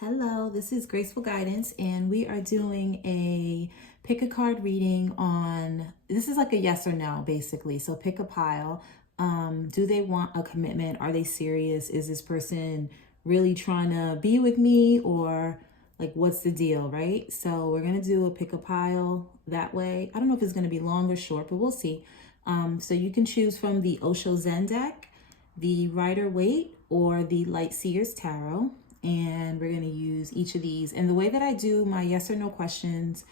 Hello, this is Graceful Guidance, and we are doing a pick a card reading on, this is like a yes or no, basically. So pick a pile. Do they want a commitment? Are they serious? Is this person really trying to be with me, or like what's the deal, right? So we're going to do a pick a pile that way. I don't know if it's going to be long or short, but we'll see. So you can choose from the Osho Zen deck, the Rider Waite, or the Light Seers Tarot. And we're going to use each of these. And the way that I do my yes or no questions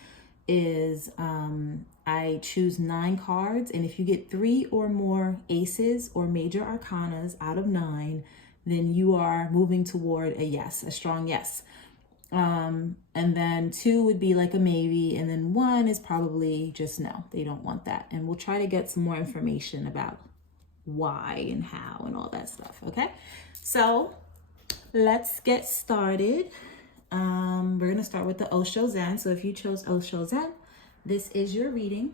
is I choose 9 cards. And if you get 3 or more aces or major arcanas out of 9, then you are moving toward a yes, a strong yes. And then 2 would be like a maybe. And then 1 is probably just no, they don't want that. And we'll try to get some more information about why and how and all that stuff. Okay. So let's get started. We're going to start with the Osho Zen. So if you chose Osho Zen, this is your reading.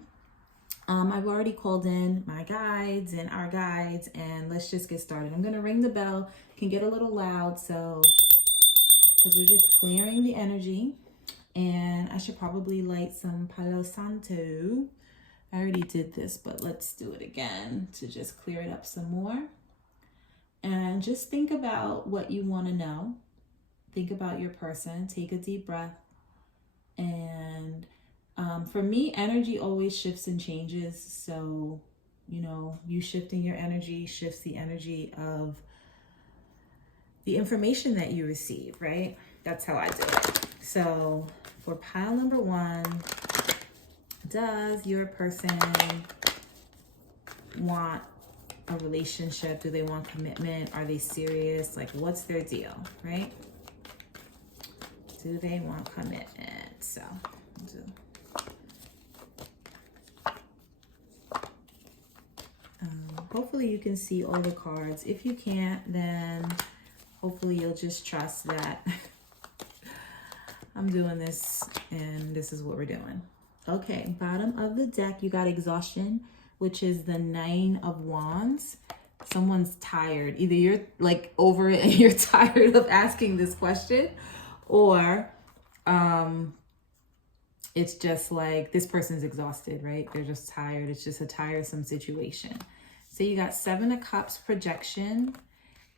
I've already called in my guides and our guides, and let's just get started. I'm going to ring the bell. It can get a little loud, so because we're just clearing the energy. And I should probably light some Palo Santo. I already did this, but let's do it again to just clear it up some more. And just think about what you want to know. Think about your person. Take a deep breath. And for me, energy always shifts and changes. So, you shifting your energy shifts the energy of the information that you receive, right? That's how I do it. So for pile number 1, does your person want a relationship? Do they want commitment? Are they serious? Like, what's their deal, right? Do they want commitment? So hopefully you can see all the cards. If you can't, then hopefully you'll just trust that I'm doing this and this is what we're doing. Okay, bottom of the deck, you got exhaustion, which is the 9 of Wands. Someone's tired. Either you're like over it and you're tired of asking this question, or it's just like this person's exhausted, right? They're just tired. It's just a tiresome situation. So you got 7 of Cups, projection.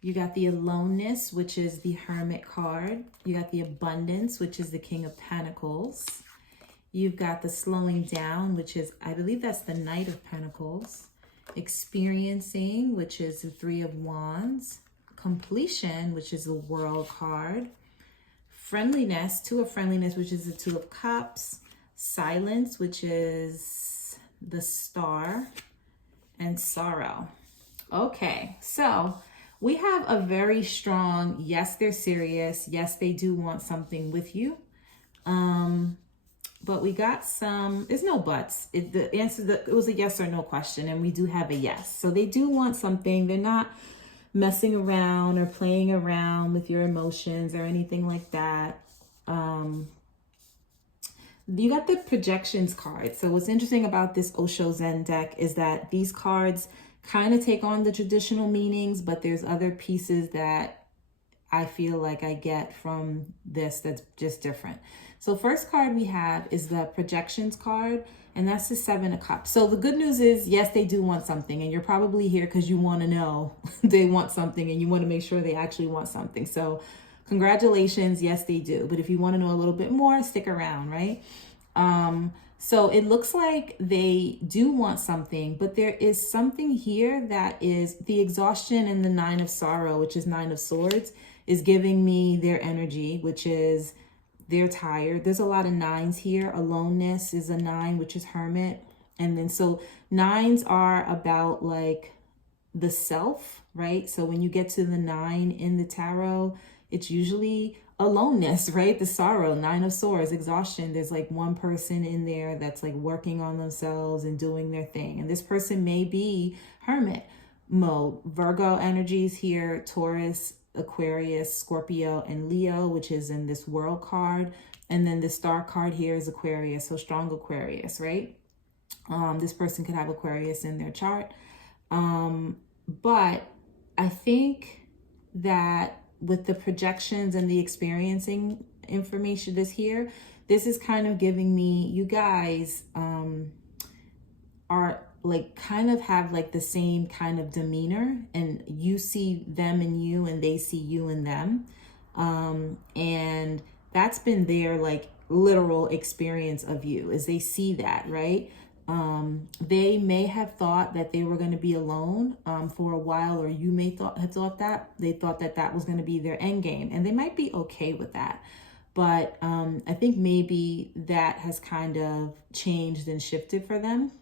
You got the aloneness, which is the Hermit card. You got the abundance, which is the King of Pentacles. You've got the slowing down, which is, I believe that's the Knight of Pentacles. Experiencing, which is the 3 of Wands. Completion, which is the World card. Friendliness, 2 of Friendliness, which is the 2 of Cups. Silence, which is the Star. And sorrow. Okay, so we have a very strong, yes, they're serious. Yes, they do want something with you. But we got some, there's no buts. The answer, it was a yes or no question, and we do have a yes. So they do want something. They're not messing around or playing around with your emotions or anything like that. You got the projections card. So what's interesting about this Osho Zen deck is that these cards kind of take on the traditional meanings, but there's other pieces that I feel like I get from this that's just different. So first card we have is the projections card, and that's the 7 of Cups. So the good news is, yes, they do want something, and you're probably here because you want to know they want something and you want to make sure they actually want something. So congratulations, yes, they do. But if you want to know a little bit more, stick around, right? So it looks like they do want something, but there is something here that is the exhaustion, and the 9 of Sorrow, which is 9 of Swords, is giving me their energy, which is they're tired. There's a lot of 9s here. Aloneness is a 9, which is Hermit. And then so 9s are about like the self, right? So when you get to the 9 in the tarot, it's usually aloneness, right? The sorrow, 9 of Swords, exhaustion. There's like one person in there that's like working on themselves and doing their thing. And this person may be Hermit mode. Virgo energies here, Taurus, Aquarius, Scorpio, and Leo, which is in this World card. And then the Star card here is Aquarius, so strong Aquarius, right? This person could have Aquarius in their chart. But I think that with the projections and the experiencing information this here, this is kind of giving me, you guys are like kind of have like the same kind of demeanor, and you see them in you and they see you in them. And that's been their like literal experience of you, is they see that, right? They may have thought that they were going to be alone for a while, or you may have thought that they thought that that was going to be their end game, and they might be okay with that. But I think maybe that has kind of changed and shifted for them.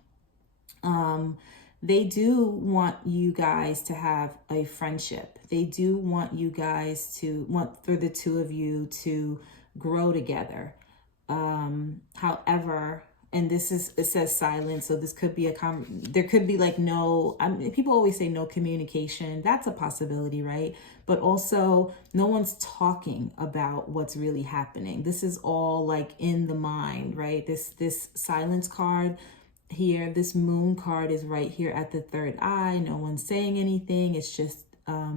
They do want you guys to have a friendship. They do want you guys to want for the two of you to grow together. However, and this is, it says silence, so this could be there could be like no, people always say no communication. That's a possibility, right? But also no one's talking about what's really happening. This is all like in the mind, right? This silence card here, this moon card is right here at the third eye. No one's saying anything. It's just,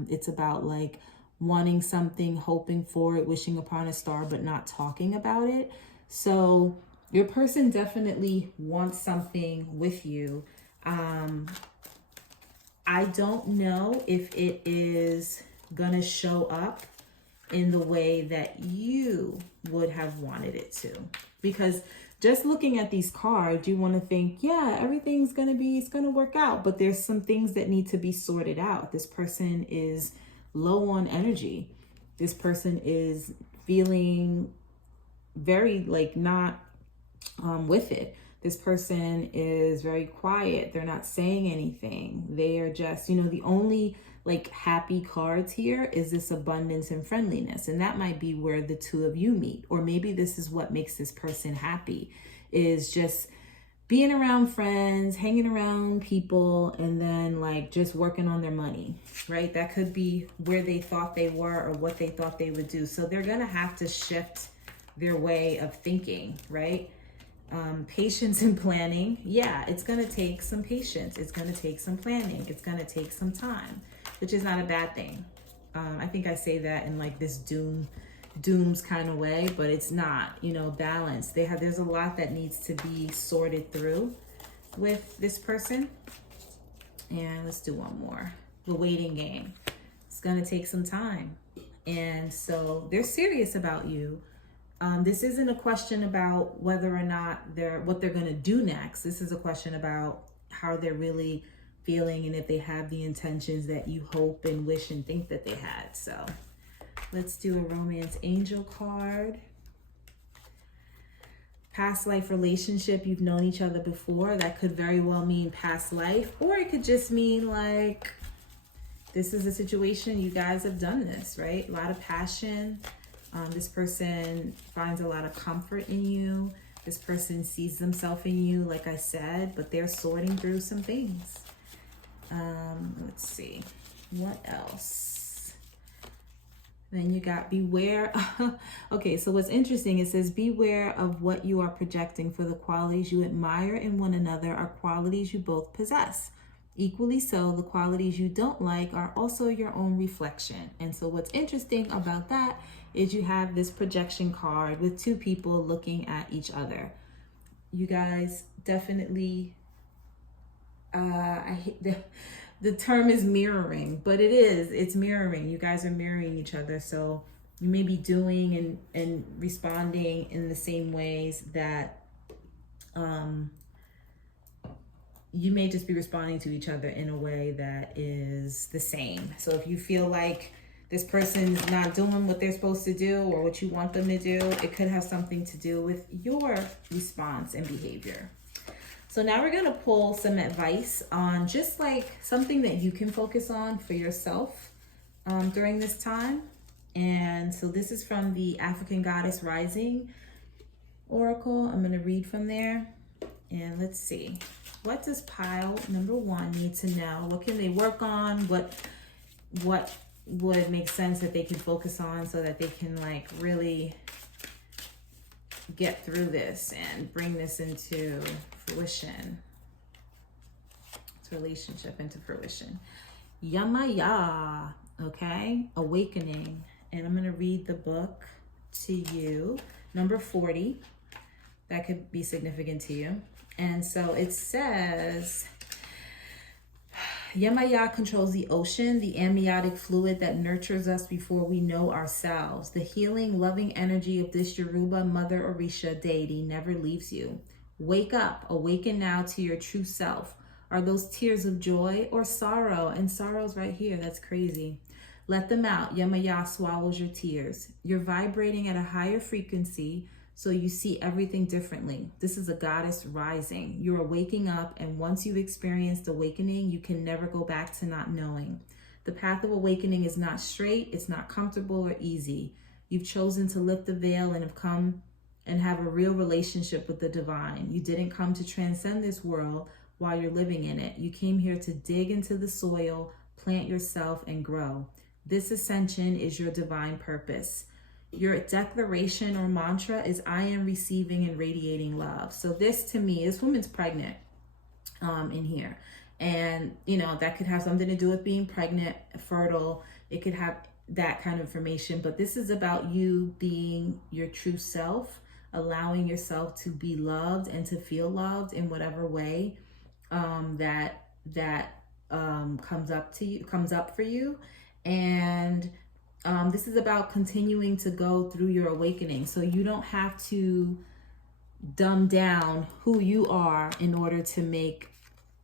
it's about like wanting something, hoping for it, wishing upon a star, but not talking about it. So your person definitely wants something with you. I don't know if it is gonna show up in the way that you would have wanted it to, because just looking at these cards, you want to think, yeah, everything's gonna it's gonna work out, but there's some things that need to be sorted out. This person is low on energy. This person is feeling very like not with it. This person is very quiet. They're not saying anything. They are just, the only like happy cards here is this abundance and friendliness. And that might be where the two of you meet. Or maybe this is what makes this person happy, is just being around friends, hanging around people, and then like just working on their money, right? That could be where they thought they were or what they thought they would do. So they're gonna have to shift their way of thinking, right? Patience and planning. Yeah, it's going to take some patience. It's going to take some planning. It's going to take some time, which is not a bad thing. I think I say that in like this dooms kind of way, but it's not, balance. There's a lot that needs to be sorted through with this person. And let's do one more. The waiting game. It's going to take some time. And so they're serious about you. This isn't a question about whether or not what they're going to do next. This is a question about how they're really feeling and if they have the intentions that you hope and wish and think that they had. So let's do a romance angel card. Past life relationship. You've known each other before. That could very well mean past life, or it could just mean like this is a situation you guys have done this, right? A lot of passion. This person finds a lot of comfort in you. This person sees themselves in you, like I said, but they're sorting through some things. Let's see. What else? Then you got beware. Okay, so what's interesting, it says beware of what you are projecting, for the qualities you admire in one another are qualities you both possess. Equally so, the qualities you don't like are also your own reflection. And so what's interesting about that is you have this projection card with two people looking at each other. You guys definitely, I hate the term is mirroring, but it's mirroring. You guys are mirroring each other. So you may be doing and responding in the same ways that, you may just be responding to each other in a way that is the same. So if you feel like this person's not doing what they're supposed to do or what you want them to do, it could have something to do with your response and behavior. So now we're gonna pull some advice on just like something that you can focus on for yourself during this time. And so this is from the African Goddess Rising Oracle. I'm gonna read from there, and let's see. What does pile number 1 need to know? What can they work on? What would make sense that they can focus on so that they can like really get through this and bring this into fruition, this relationship into fruition? Yamaya, okay? Awakening. and I'm going to read the book to you. Number 40. That could be significant to you. And so it says, Yemaya controls the ocean, the amniotic fluid that nurtures us before we know ourselves. The healing, loving energy of this Yoruba Mother Orisha deity never leaves you. Wake up, awaken now to your true self. Are those tears of joy or sorrow? And sorrow's right here. That's crazy. Let them out. Yemaya swallows your tears. You're vibrating at a higher frequency, so you see everything differently. This is a goddess rising. You're waking up, and once you've experienced awakening, you can never go back to not knowing. The path of awakening is not straight, it's not comfortable or easy. You've chosen to lift the veil and have come and have a real relationship with the divine. You didn't come to transcend this world while you're living in it. You came here to dig into the soil, plant yourself, and grow. This ascension is your divine purpose. Your declaration or mantra is, I am receiving and radiating love. So this, to me, this woman's pregnant in here. And, you know, that could have something to do with being pregnant, fertile. It could have that kind of information. But this is about you being your true self, allowing yourself to be loved and to feel loved in whatever way that comes up for you. And this is about continuing to go through your awakening. So you don't have to dumb down who you are in order to make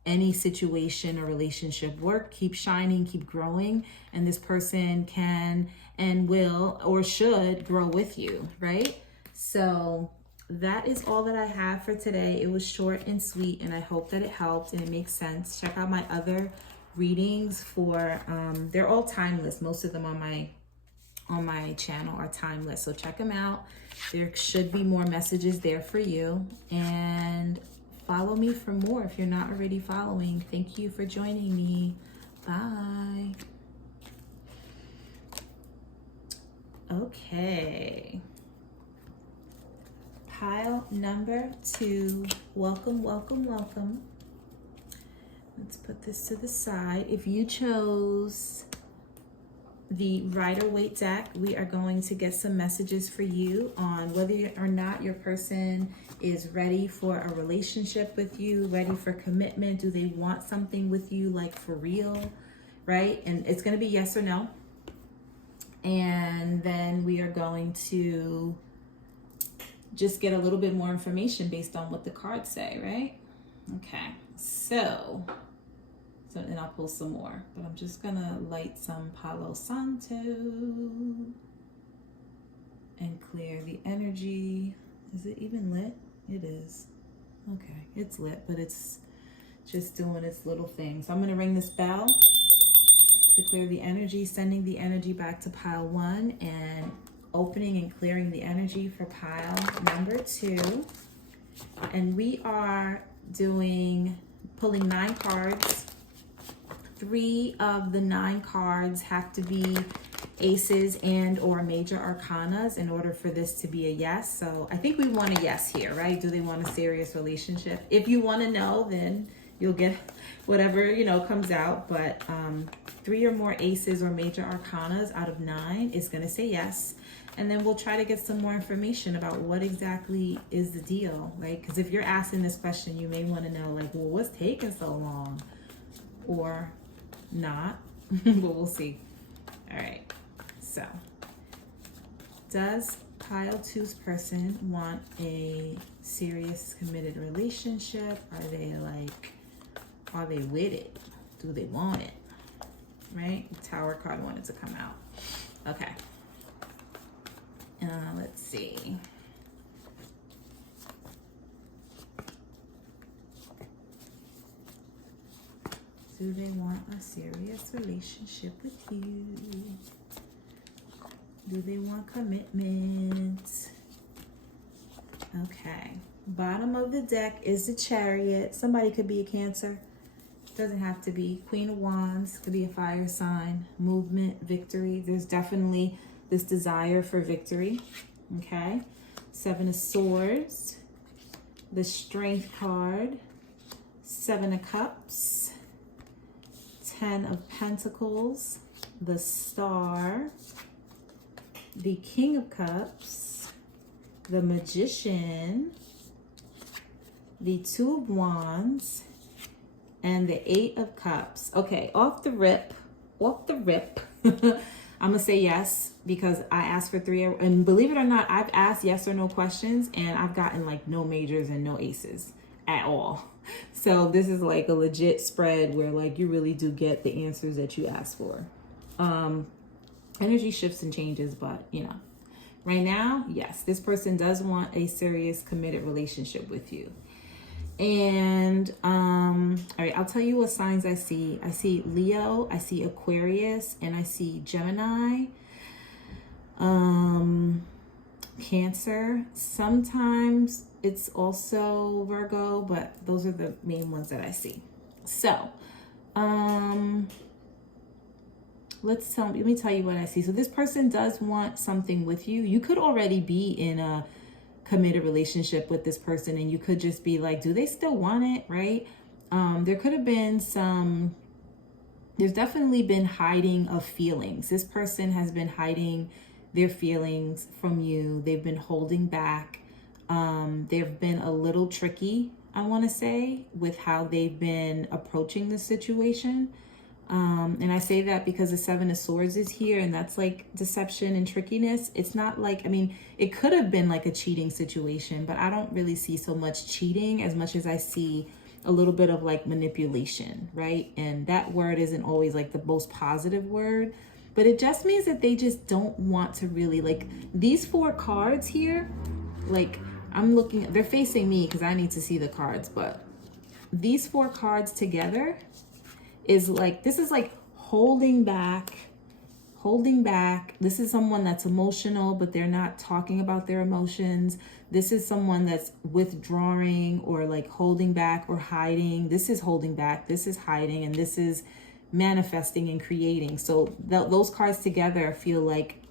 any situation or relationship work. Keep shining, keep growing, and this person can and will or should grow with you, right? So that is all that I have for today. It was short and sweet, and I hope that it helped and it makes sense. Check out my other readings for they're all timeless. Most of them on my channel are timeless, so check them out. There should be more messages there for you, and follow me for more if you're not already following. Thank you for joining me. Bye. Okay, pile number 2. Welcome, welcome, welcome. Let's put this to the side. If you chose the Rider-Waite deck, we are going to get some messages for you on whether or not your person is ready for a relationship with you, ready for commitment. Do they want something with you, like for real, right? And it's going to be yes or no. And then we are going to just get a little bit more information based on what the cards say, right? Okay, so then I'll pull some more, but I'm just gonna light some Palo Santo and clear the energy. Is it even lit? It is. Okay, it's lit, but it's just doing its little thing. So I'm gonna ring this bell to clear the energy, sending the energy back to pile 1 and opening and clearing the energy for pile number 2. And we are pulling 9 cards. 3 of the 9 cards have to be aces and or major arcanas in order for this to be a yes. So I think we want a yes here, right? Do they want a serious relationship? If you want to know, then you'll get whatever, you know, comes out. But 3 or more aces or major arcanas out of 9 is going to say yes. And then we'll try to get some more information about what exactly is the deal, right? Because if you're asking this question, you may want to know, like, well, what's taking so long? Or not, but we'll see. All right, so does pile 2's person want a serious committed relationship? Are they with it? Do they want it? Right? The Tower card wanted to come out. Okay, let's see. Do they want a serious relationship with you? Do they want commitment? Okay. Bottom of the deck is the Chariot. Somebody could be a Cancer. Doesn't have to be. Queen of Wands could be a fire sign. Movement, victory. There's definitely this desire for victory. Okay. 7 of Swords. The Strength card. 7 of Cups. 10 of Pentacles, the Star, the King of Cups, the Magician, the Two of Wands, and the Eight of Cups. Okay, off the rip, I'm gonna say yes because I asked for 3, and believe it or not, I've asked yes or no questions and I've gotten like no majors and no aces at all. So this is like a legit spread where like you really do get the answers that you ask for. Energy shifts and changes, but you know, right now, yes, this person does want a serious committed relationship with you. And all right, I'll tell you what signs I see. I see Leo, I see Aquarius, and I see Gemini, Cancer. Sometimes it's also Virgo, but those are the main ones that I see. So let me tell you what I see. So this person does want something with you. You could already be in a committed relationship with this person, and you could just be like, do they still want it, right? There could have been there's definitely been hiding of feelings. This person has been hiding their feelings from you. They've been holding back. They've been a little tricky, I want to say, with how they've been approaching the situation. And I say that because the Seven of Swords is here, and that's like deception and trickiness. It's not like, I mean, it could have been like a cheating situation, but I don't really see so much cheating as much as I see a little bit of like manipulation, right? And that word isn't always like the most positive word, but it just means that they just don't want to really, like, these 4 cards here, like I'm looking, they're facing me because I need to see the cards, but these 4 cards together is like, this is like holding back. This is someone that's emotional, but they're not talking about their emotions. This is someone that's withdrawing or like holding back or hiding. This is holding back, this is hiding, and this is manifesting and creating. So those cards together feel like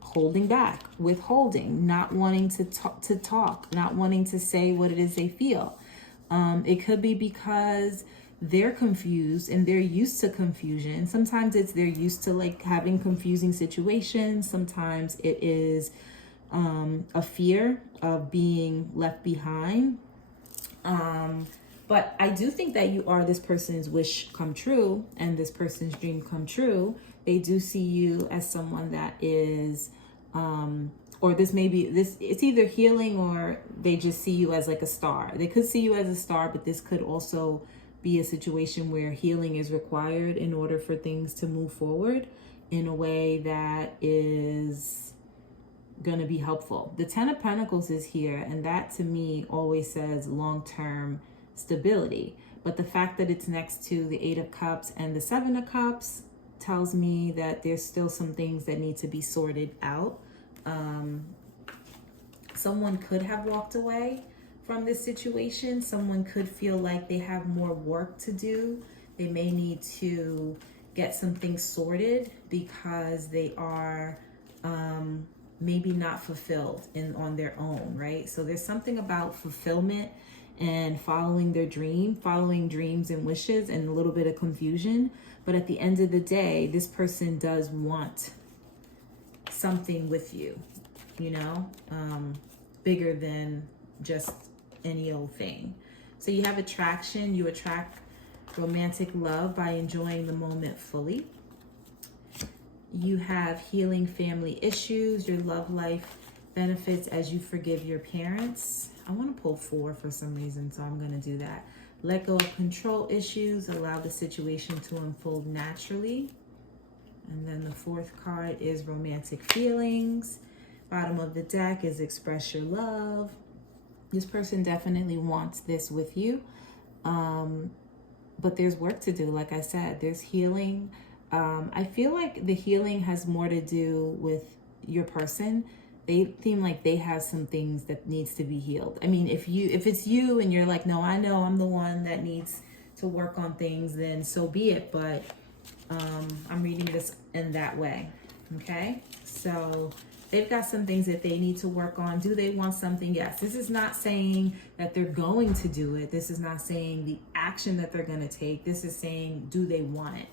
holding back, withholding, not wanting to talk, not wanting to say what it is they feel. It could be because they're confused and they're used to confusion. Sometimes it's they're used to like having confusing situations. Sometimes it is a fear of being left behind. But I do think that you are this person's wish come true and this person's dream come true. They do see you as someone that is, or this may be, it's either healing or they just see you as like a star. They could see you as a star, but this could also be a situation where healing is required in order for things to move forward in a way that is going to be helpful. The 10 of Pentacles is here, and that to me always says long-term stability. But the fact that it's next to the 8 of Cups and the 7 of Cups tells me that there's still some things that need to be sorted out. Someone could have walked away from this situation. Someone could feel like they have more work to do. They may need to get some things sorted because they are maybe not fulfilled on their own, right? So there's something about fulfillment and following their dream, following dreams and wishes, and a little bit of confusion. But at the end of the day, this person does want something with you, you know, bigger than just any old thing. So you have attraction. You attract romantic love by enjoying the moment fully. You have healing family issues. Your love life benefits as you forgive your parents. I want to pull 4 for some reason, so I'm going to do that. Let go of control issues. Allow the situation to unfold naturally. And then the 4th card is romantic feelings. Bottom of the deck is express your love. This person definitely wants this with you. But there's work to do. Like I said, there's healing. I feel like the healing has more to do with your person. They seem like they have some things that needs to be healed. I mean, if it's you and you're like, no, I know I'm the one that needs to work on things, then so be it. But I'm reading this in that way. Okay, so they've got some things that they need to work on. Do they want something? Yes. This is not saying that they're going to do it. This is not saying the action that they're going to take. This is saying, do they want it?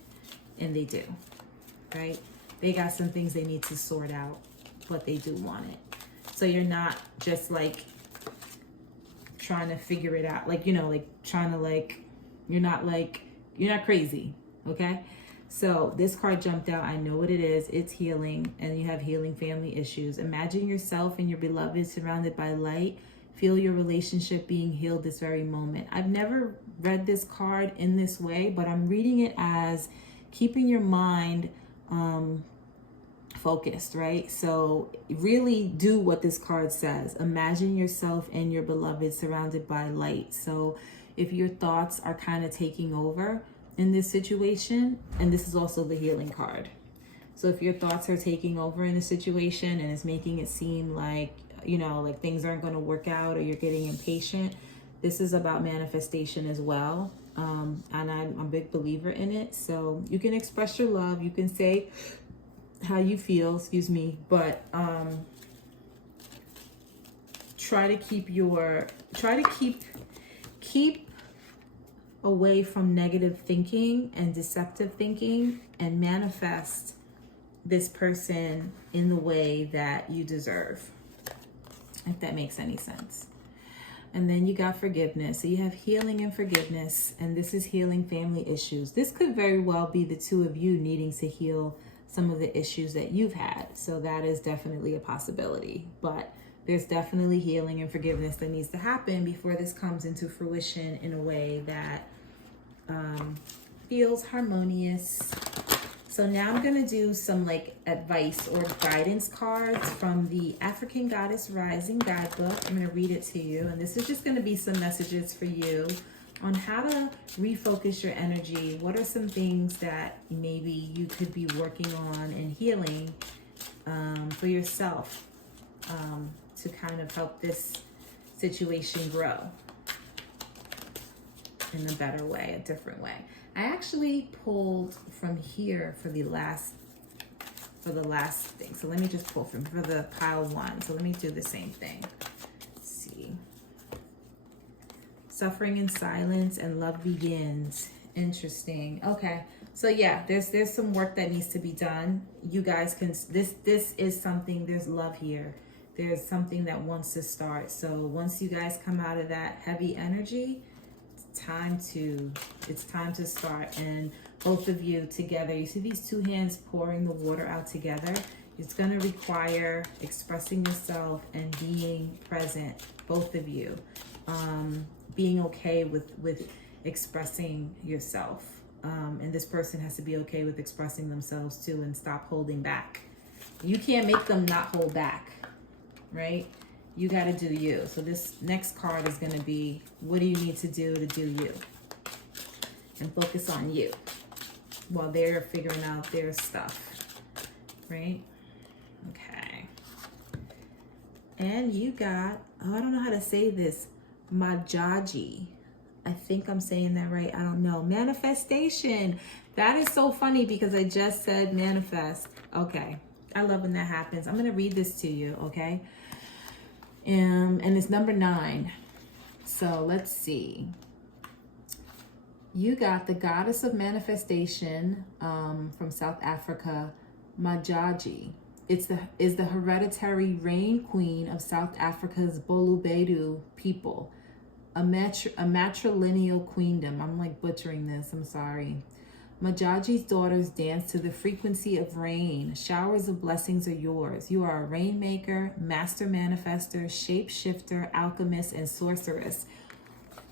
And they do, right? They got some things they need to sort out. what they do want it. So you're not just like trying to figure it out, like, you know, like trying to like, you're not crazy, okay? So this card jumped out. I know what it is. It's healing, and you have healing family issues. Imagine yourself and your beloved surrounded by light. Feel your relationship being healed this very moment. I've never read this card in this way, but I'm reading it as keeping your mind focused, right? So really do what this card says. Imagine yourself and your beloved surrounded by light. So if your thoughts are kind of taking over in this situation, and this is also the healing card. So if your thoughts are taking over in a situation and it's making it seem like, you know, like things aren't going to work out or you're getting impatient, this is about manifestation as well. And I'm a big believer in it. So you can express your love. You can say how you feel, but try to keep away from negative thinking and deceptive thinking, and manifest this person in the way that you deserve, if that makes any sense. And then you got forgiveness. So you have healing and forgiveness, and this is healing family issues. This could very well be the two of you needing to heal some of the issues that you've had. So that is definitely a possibility, but there's definitely healing and forgiveness that needs to happen before this comes into fruition in a way that feels harmonious. So now I'm going to do some like advice or guidance cards from the African Goddess Rising guidebook. I'm going to read it to you. And this is just going to be some messages for you on how to refocus your energy. What are some things that maybe you could be working on and healing for yourself to kind of help this situation grow in a better way, a different way. I actually pulled from here for the last thing. So let me just pull for the pile one. So let me do the same thing. Let's see. Suffering in silence and love begins. Interesting. Okay. So yeah, there's some work that needs to be done. You guys can, this is something, there's love here. There's something that wants to start. So once you guys come out of that heavy energy, it's time to start. And both of you together, you see these two hands pouring the water out together. It's going to require expressing yourself and being present, both of you, being okay with expressing yourself. And this person has to be okay with expressing themselves too, and stop holding back. You can't make them not hold back, right? You got to do you. So this next card is going to be, what do you need to do you? And focus on you while they're figuring out their stuff, right? Okay. And you got, oh, I don't know how to say this, Majaji. I think I'm saying that right. I don't know. Manifestation. That is so funny because I just said manifest. Okay. I love when that happens. I'm going to read this to you, okay? And it's number 9. So let's see. You got the goddess of manifestation from South Africa, Majaji. Is the hereditary rain queen of South Africa's Bulubedu people, a matrilineal queendom. I'm like butchering this, I'm sorry. Majaji's daughters dance to the frequency of rain. Showers of blessings are yours. You are a rainmaker, master manifester, shapeshifter, alchemist, and sorceress.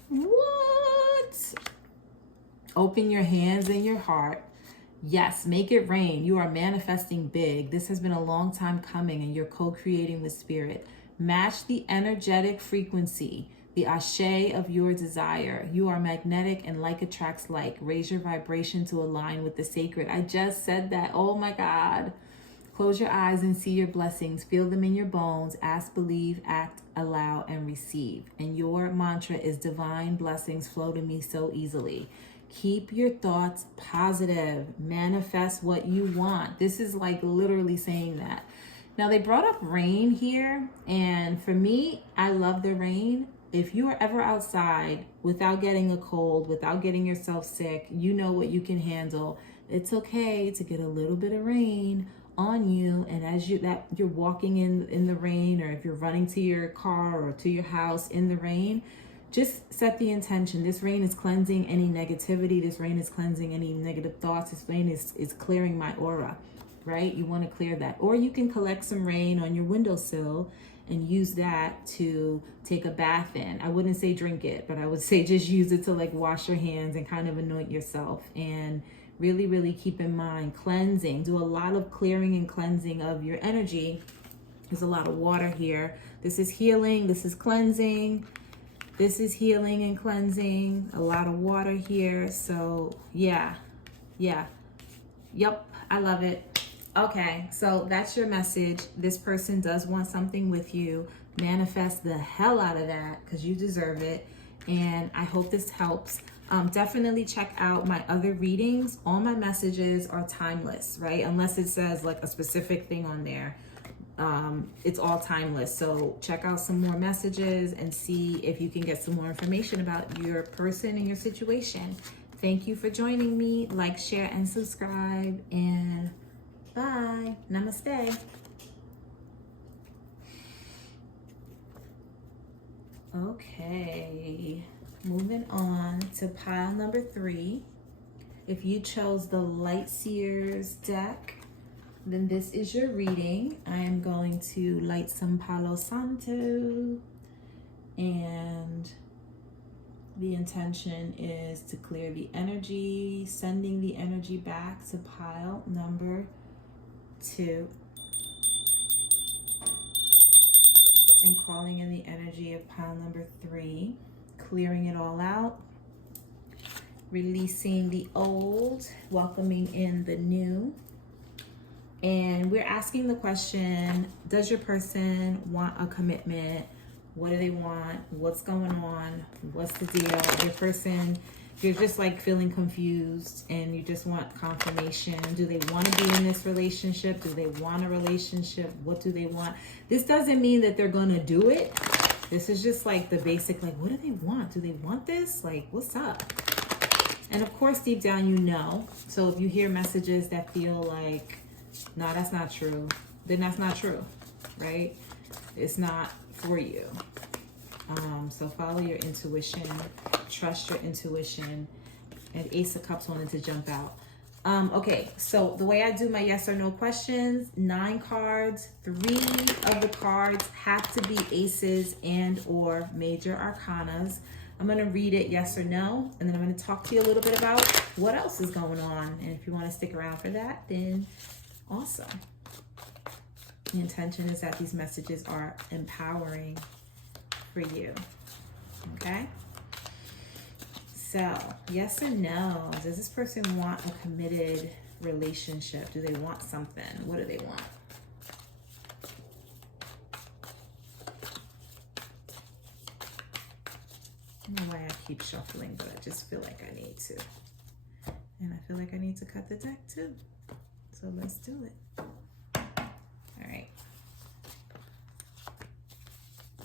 What? Open your hands and your heart. Yes, make it rain. You are manifesting big. This has been a long time coming, and you're co-creating with spirit. Match the energetic frequency, the ashe of your desire. You are magnetic and like attracts like. Raise your vibration to align with the sacred. I just said that. Oh my God. Close your eyes and see your blessings. Feel them in your bones. Ask, believe, act, allow, and receive. And your mantra is divine blessings flow to me so easily. Keep your thoughts positive. Manifest what you want. This is like literally saying that. Now they brought up rain here. And for me, I love the rain. If you are ever outside without getting a cold, without getting yourself sick, you know what you can handle. It's okay to get a little bit of rain on you, and as you're walking in the rain, or if you're running to your car or to your house in the rain, just set the intention. This rain is cleansing any negativity. This rain is cleansing any negative thoughts. This rain is clearing my aura, right? You want to clear that. Or you can collect some rain on your windowsill and use that to take a bath in. I wouldn't say drink it, but I would say just use it to like wash your hands and kind of anoint yourself. And really, really keep in mind cleansing. Do a lot of clearing and cleansing of your energy. There's a lot of water here. This is healing. This is cleansing. This is healing and cleansing. A lot of water here. So yeah. Yep, I love it. Okay, so that's your message. This person does want something with you. Manifest the hell out of that because you deserve it. And I hope this helps. Definitely check out my other readings. All my messages are timeless, right? Unless it says like a specific thing on there. It's all timeless. So check out some more messages and see if you can get some more information about your person and your situation. Thank you for joining me. Like, share, and subscribe. And bye. Namaste. Okay. Moving on to pile number 3. If you chose the Light Seers deck, then this is your reading. I am going to light some Palo Santo, and the intention is to clear the energy, sending the energy back to pile number 2, and calling in the energy of pile number 3, clearing it all out, releasing the old, welcoming in the new. And we're asking the question, does your person want a commitment? What do they want? What's going on? What's the deal? Your person, you're just like feeling confused and you just want confirmation. Do they want to be in this relationship? Do they want a relationship? What do they want? This doesn't mean that they're going to do it. This is just like the basic, like, what do they want? Do they want this? Like, what's up? And of course, deep down, you know. So if you hear messages that feel like, no, that's not true, then that's not true, right? It's not for you. So follow your intuition, trust your intuition. And Ace of Cups wanted to jump out. Okay, so the way I do my yes or no questions, 9 cards, 3 of the cards have to be aces and or major arcanas. I'm going to read it yes or no, and then I'm going to talk to you a little bit about what else is going on. And if you want to stick around for that, then awesome. The intention is that these messages are empowering for you. Okay? So, yes or no? Does this person want a committed relationship? Do they want something? What do they want? I don't know why I keep shuffling, but I just feel like I need to. And I feel like I need to cut the deck too. So let's do it. All right.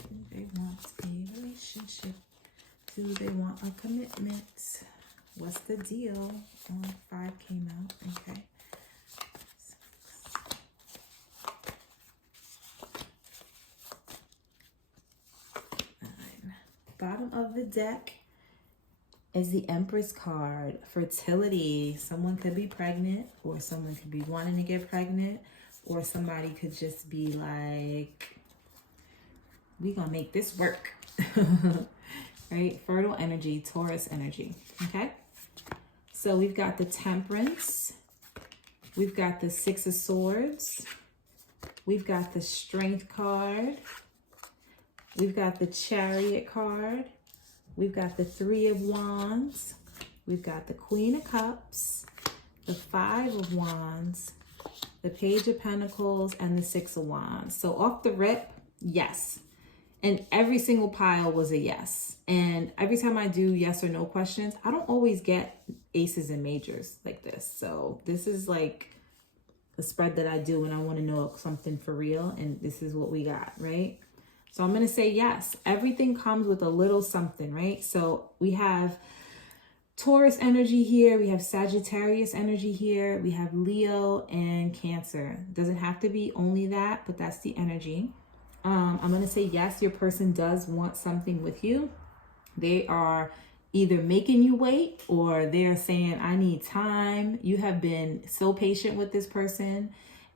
Do they want a relationship? Do they want a commitment? What's the deal? 5 came out. Okay. 9. Bottom of the deck is the Empress card. Fertility. Someone could be pregnant, or someone could be wanting to get pregnant, or somebody could just be like, we gonna make this work. Right? Fertile energy, Taurus energy. Okay? So we've got the Temperance. We've got the 6 of Swords. We've got the Strength card. We've got the Chariot card. We've got the 3 of Wands. We've got the Queen of Cups, the 5 of Wands, the Page of Pentacles, and the 6 of Wands. So off the rip, yes. And every single pile was a yes. And every time I do yes or no questions, I don't always get aces and majors like this. So this is like the spread that I do when I want to know something for real. And this is what we got, right? So I'm going to say yes. Everything comes with a little something, right? So we have Taurus energy here. We have Sagittarius energy here. We have Leo and Cancer. Doesn't have to be only that, but that's the energy. I'm going to say yes, your person does want something with you. They are either making you wait or they're saying, I need time. You have been so patient with this person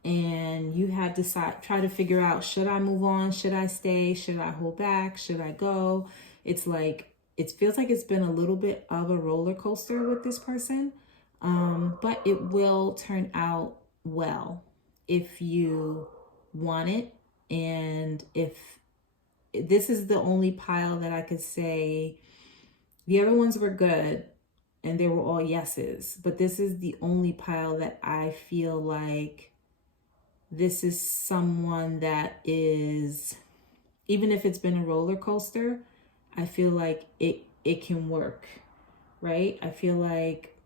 and you had to try to figure out, should I move on? Should I stay? Should I hold back? Should I go? It's like, it feels like it's been a little bit of a roller coaster with this person, but it will turn out well if you want it. And if this is the only pile that I could say, the other ones were good and they were all yeses, but this is the only pile that I feel like this is someone that is, even if it's been a roller coaster, I feel like it can work, right? I feel like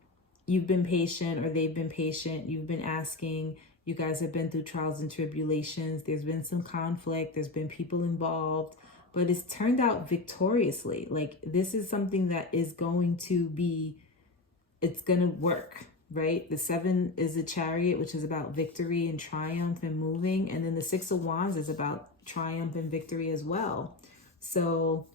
you've been patient or they've been patient. You've been asking. You guys have been through trials and tribulations. There's been some conflict. There's been people involved, but it's turned out victoriously. Like this is something that is going to be, it's going to work, right? The 7 is a Chariot, which is about victory and triumph and moving. And then the 6 of Wands is about triumph and victory as well. So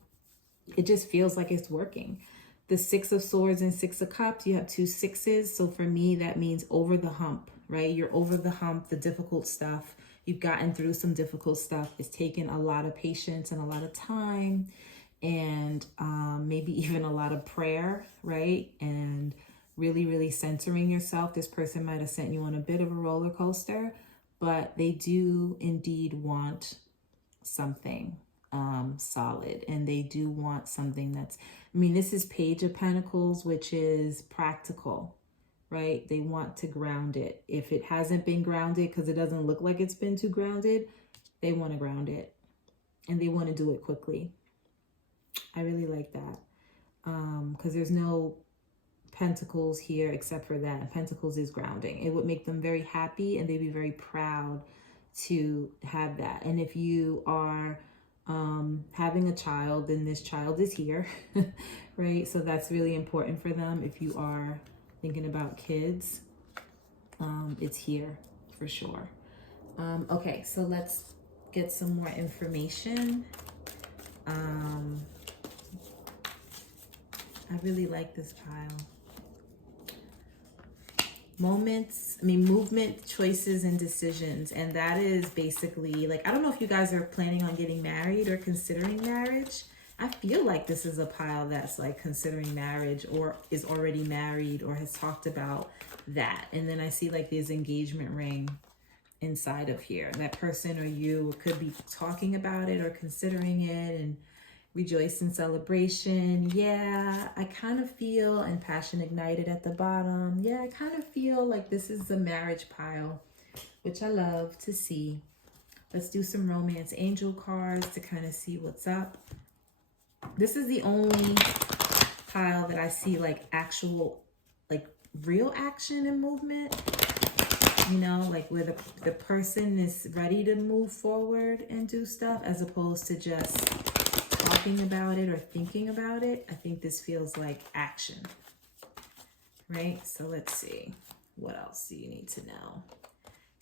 it just feels like it's working. The 6 of Swords and 6 of Cups, you have 2 sixes. So for me, that means over the hump, right? You're over the hump, the difficult stuff. You've gotten through some difficult stuff. It's taken a lot of patience and a lot of time and maybe even a lot of prayer, right? And really, really centering yourself. This person might have sent you on a bit of a roller coaster, but they do indeed want something solid, and they do want something that's, I mean, this is Page of Pentacles, which is practical, right? They want to ground it. If it hasn't been grounded, because it doesn't look like it's been too grounded, they want to ground it and they want to do it quickly. I really like that because there's no Pentacles here except for that. Pentacles is grounding. It would make them very happy and they'd be very proud to have that. And if you are having a child, then this child is here, right? So that's really important for them. If you are thinking about kids, it's here for sure. Okay, so let's get some more information. I really like this pile. Movement, choices, and decisions. And that is basically like, I don't know if you guys are planning on getting married or considering marriage. I feel like this is a pile that's like considering marriage or is already married or has talked about that. And then I see like this engagement ring inside of here. That person or you could be talking about it or considering it and rejoice in celebration. Yeah, I kind of feel, and passion ignited at the bottom. Yeah, I kind of feel like this is a marriage pile, which I love to see. Let's do some romance angel cards to kind of see what's up. This is the only pile that I see like actual, like real action and movement. You know, like where the person is ready to move forward and do stuff as opposed to just talking about it or thinking about it. I think this feels like action, right? So let's see. What else do you need to know?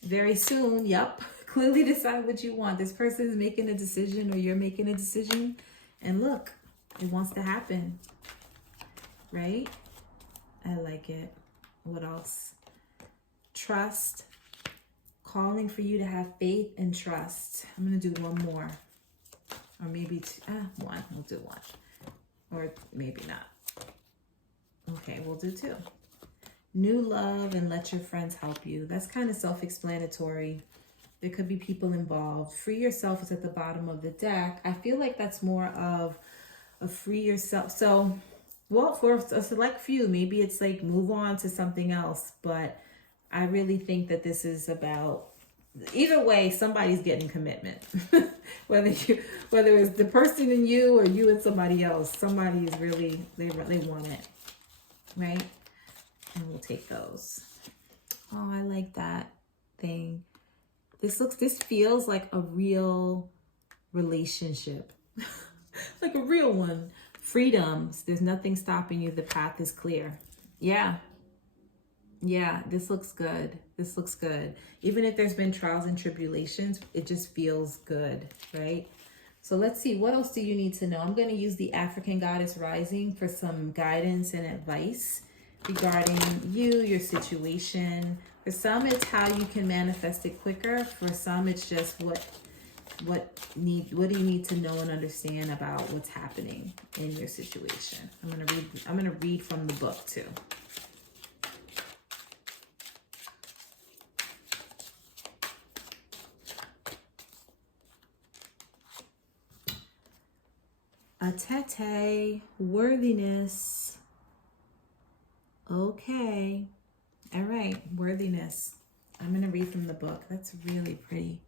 Very soon, yep. Clearly decide what you want. This person is making a decision or you're making a decision. And look, it wants to happen, right? I like it. What else? Trust. Calling for you to have faith and trust. I'm going to do one more. Or maybe two, one. We'll do one. Or maybe not. Okay, we'll do 2. New love and let your friends help you. That's kind of self-explanatory. There could be people involved. Free yourself is at the bottom of the deck. I feel like that's more of a free yourself. So, well, for a select few, maybe it's like move on to something else. But I really think that this is about, either way, somebody's getting commitment. whether it's the person in you or you and somebody else, somebody is really, they want it, right? And we'll take those. Oh, I like that thing. This feels like a real relationship, like a real one. freedoms. There's nothing stopping you. The path is clear. Yeah. Yeah, this looks good. This looks good. Even if there's been trials and tribulations, it just feels good, right? So let's see, what else do you need to know? I'm going to use the African Goddess Rising for some guidance and advice regarding you, your situation. For some, it's how you can manifest it quicker. For some, it's just what do you need to know and understand about what's happening in your situation. I'm going to read from the book too. Atete, worthiness. Okay. All right, worthiness. I'm going to read from the book. That's really pretty.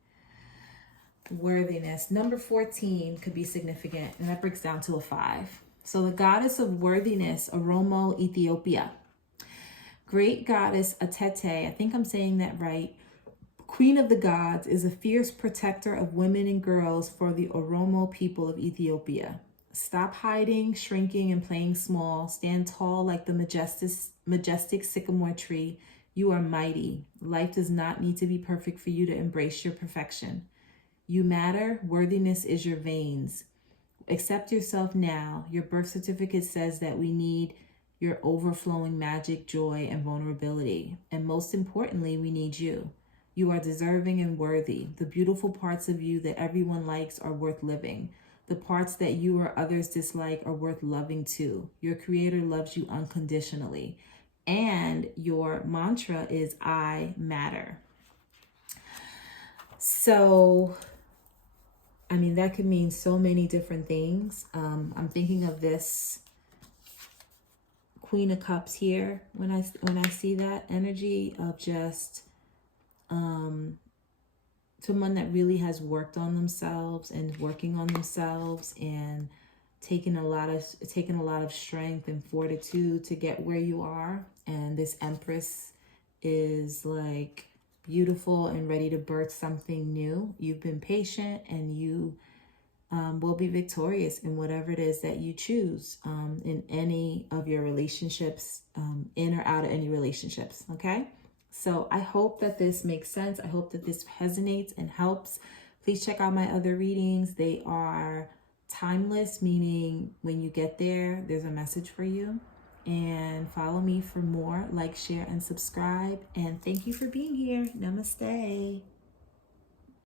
Worthiness. Number 14 could be significant, and that breaks down to a 5. So the goddess of worthiness, Oromo, Ethiopia. Great goddess Atete, I think I'm saying that right, Queen of the gods, is a fierce protector of women and girls for the Oromo people of Ethiopia. Stop hiding, shrinking, and playing small. Stand tall like the majestic sycamore tree. You are mighty. Life does not need to be perfect for you to embrace your perfection. You matter. Worthiness is your veins. Accept yourself now. Your birth certificate says that we need your overflowing magic, joy, and vulnerability. And most importantly, we need you. You are deserving and worthy. The beautiful parts of you that everyone likes are worth living. The parts that you or others dislike are worth loving too. Your creator loves you unconditionally. And your mantra is I matter. So, I mean, that could mean so many different things. I'm thinking of this Queen of Cups here when I see that energy of just someone that really has worked on themselves and working on themselves and taking a lot of strength and fortitude to get where you are. And this Empress is like beautiful and ready to birth something new. You've been patient, and you will be victorious in whatever it is that you choose in any of your relationships, in or out of any relationships. Okay. So I hope that this makes sense. I hope that this resonates and helps. Please check out my other readings. They are timeless, meaning when you get there, there's a message for you. And follow me for more. Like, share, and subscribe. And thank you for being here. Namaste.